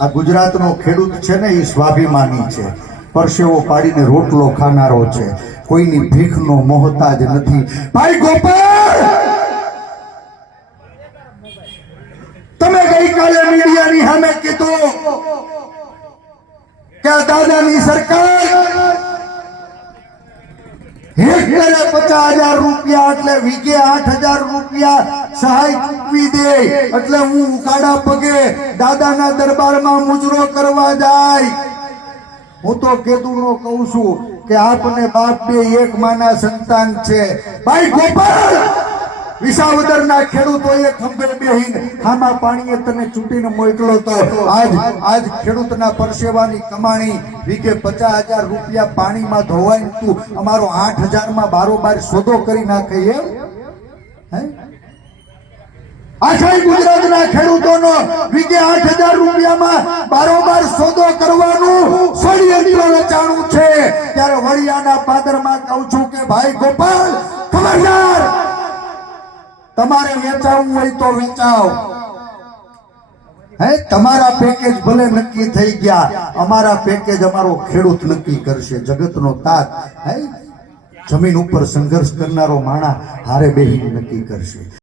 આ ગુજરાતનો ખેડૂત છે ને એ સ્વાભિમાની છે. પરસેવો પાડીને રોટલો ખાનારો છે. કોઈની ભીખનો મોહતાજ નથી. ભાઈ ગોપાલ! તમે ગઈકાલે મીડિયાની સામે કીધું કે દાદાની સરકાર હેક્ટરે પચાસ હજાર રૂપિયા એટલે વીઘે આઠ હજાર રૂપિયા સહાય ચૂકવી દે. એટલે હું ઉકાળા પગે દાદાના દરબારમાં મુજરો કરવા જાય. હું તો કેદુનો કહું છું કે આપને બાપ બે એક માના સંતાન છે. ભાઈ ગોપાલ! વિસાવદરના ખેડૂતોએ ખંભે બેહીને હામા પાણીએ તને ચૂંટીને મોકલો તો આજ આજ ખેડૂતના પરસેવાની કમાણી વીઘે પચાસ હજાર રૂપિયા પાણીમાં ધોવાય તું અમારો આઠ હજારમાં બારોબાર સોદો કરી નાખે એમ? આખા ગુજરાતના ખેડૂતોનો વીઘે આઠ હજાર રૂપિયામાં બારોબાર સોદો કરવાનું ષડયંત્ર રચાણું છે. ત્યારે વડિયાના પાદરમાં કહું છું કે, ભાઈ ગોપાલ, ખબરદાર તમારે વેચાવવું હોય તો વેચાવ હે, તમારા પેકેજ ભલે નક્કી થઈ ગયા, અમારા પેકેજ અમારો ખેડૂત નક્કી કરશે. જગતનો તાત, હે, જમીન ઉપર સંઘર્ષ કરનારો માણા હારે બેહીને નક્કી કરશે.